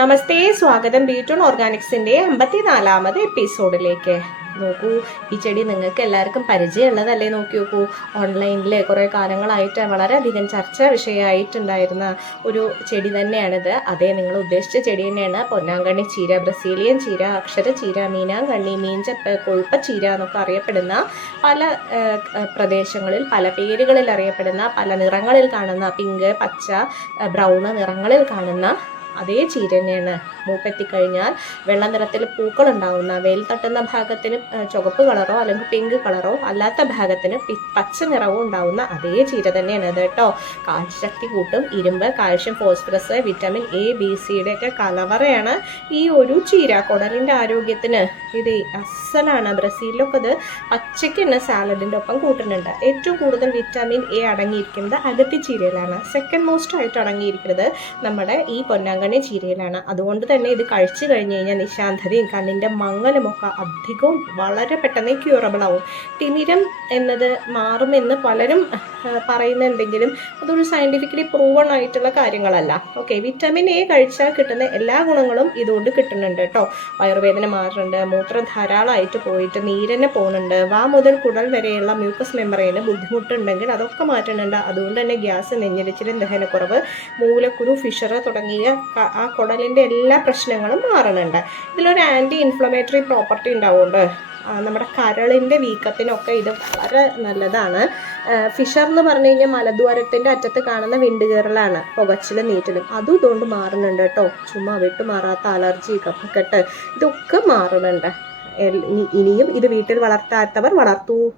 നമസ്തേ സ്വാഗതം ബീറ്റോൺ ഓർഗാനിക്സിന്റെ അമ്പത്തിനാലാമത് എപ്പിസോഡിലേക്ക്. നോക്കൂ ഈ ചെടി നിങ്ങൾക്ക് എല്ലാവർക്കും പരിചയമുള്ളതല്ലേ നോക്കി നോക്കൂ. ഓൺലൈനിൽ കുറേ കാലങ്ങളായിട്ട് വളരെയധികം ചർച്ചാ വിഷയമായിട്ടുണ്ടായിരുന്ന ഒരു ചെടി തന്നെയാണിത്. അതേ നിങ്ങൾ ഉദ്ദേശിച്ച ചെടി തന്നെയാണ്. പൊന്നാങ്കണ്ണി ചീര ബ്രസീലിയൻ ചീര അക്ഷര ചീര മീനാങ്കണ്ണി മീൻചപ്പ് കൊഴുപ്പ ചീര എന്നൊക്കെ അറിയപ്പെടുന്ന പല പ്രദേശങ്ങളിൽ പല പേരുകളിൽ അറിയപ്പെടുന്ന പല നിറങ്ങളിൽ കാണുന്ന പിങ്ക് പച്ച ബ്രൗണ് നിറങ്ങളിൽ കാണുന്ന അതേ ചീര തന്നെയാണ് മൂപ്പെത്തിക്കഴിഞ്ഞാൽ വെള്ള നിറത്തിൽ പൂക്കൾ ഉണ്ടാവുന്ന വെയിൽ തട്ടുന്ന ഭാഗത്തിന് ചുവപ്പ് കളറോ അല്ലെങ്കിൽ പിങ്ക് കളറോ അല്ലാത്ത ഭാഗത്തിന് പച്ച നിറവും ഉണ്ടാവുന്ന അതേ ചീര തന്നെയാണ് അത് കേട്ടോ. കാഴ്ചശക്തി കൂട്ടും. ഇരുമ്പ് calcium phosphorus vitamin A B സിയുടെ ഒക്കെ കലവറയാണ് ഈ ഒരു ചീര കുടലിന്റെ ആരോഗ്യത്തിന്. ഇത് അസലാണ്. ബ്രസീലിലൊക്കെ അത് പച്ചയ്ക്ക് തന്നെ സാലഡിന്റെ ഒപ്പം കൂട്ടുന്നുണ്ട്. ഏറ്റവും കൂടുതൽ വിറ്റാമിൻ എ അടങ്ങിയിരിക്കുന്നത് അകത്തി ചീരയിലാണ്. സെക്കൻഡ് മോസ്റ്റ് ആയിട്ട് അടങ്ങിയിരിക്കുന്നത് നമ്മുടെ ഈ പൊന്നാങ്കണ്ണി ചീരയിലാണ്. അതുകൊണ്ട് തന്നെ ഇത് കഴിച്ചു കഴിഞ്ഞ് കഴിഞ്ഞാൽ നിശാന്തതയും കണ്ണിന്റെ മങ്ങലുമൊക്കെ അധികവും വളരെ പെട്ടെന്ന് ക്യൂറബിൾ ആവും. തിമിരം എന്നത് മാറുമെന്ന് പലരും പറയുന്നുണ്ടെങ്കിലും അതൊരു സയന്റിഫിക്കലി പ്രൂവൺ ആയിട്ടുള്ള കാര്യങ്ങളല്ല. ഓക്കെ വിറ്റാമിൻ എ കഴിച്ചാൽ കിട്ടുന്ന എല്ലാ ഗുണങ്ങളും ഇതുകൊണ്ട് കിട്ടുന്നുണ്ട് കേട്ടോ. വയറുവേദന മാറുന്നുണ്ട് മൂത്രം ധാരാളമായിട്ട് പോയിട്ട് നീരനെ പോകുന്നുണ്ട്. വാ മുതൽ കുടൽ വരെയുള്ള മ്യൂക്കസ് മെമ്പറൈന് ബുദ്ധിമുട്ടുണ്ടെങ്കിൽ അതൊക്കെ മാറ്റുന്നുണ്ട്. അതുകൊണ്ട് തന്നെ ഗ്യാസ് നെഞ്ഞലിച്ചിലും ദഹനക്കുറവ് മൂലക്കുരു ഫിഷർ തുടങ്ങിയ ആ കുടലിന്റെ എല്ലാ പ്രശ്നങ്ങളും മാറുന്നുണ്ട്. ഇതിലൊരു ആന്റി ഇൻഫ്ലമേറ്ററി പ്രോപ്പർട്ടി ഉണ്ടാവുകൊണ്ട് നമ്മുടെ കരളിന്റെ വീക്കത്തിനൊക്കെ ഇത് വളരെ നല്ലതാണ്. ഫിഷർ എന്ന് പറഞ്ഞു കഴിഞ്ഞാൽ മലദ്വാരത്തിന്റെ അറ്റത്ത് കാണുന്ന വിണ്ടുകീറലാണ് പുകച്ചിലും നീറ്റലും. അതും ഇതുകൊണ്ട് മാറുന്നുണ്ട് കേട്ടോ. ചുമ വിട്ടു മാറാത്ത അലർജി കഫക്കെട്ട് ഇതൊക്കെ മാറുന്നുണ്ട്. ഇനിയും ഇത് വീട്ടിൽ വളർത്താത്തവർ വളർത്തൂ.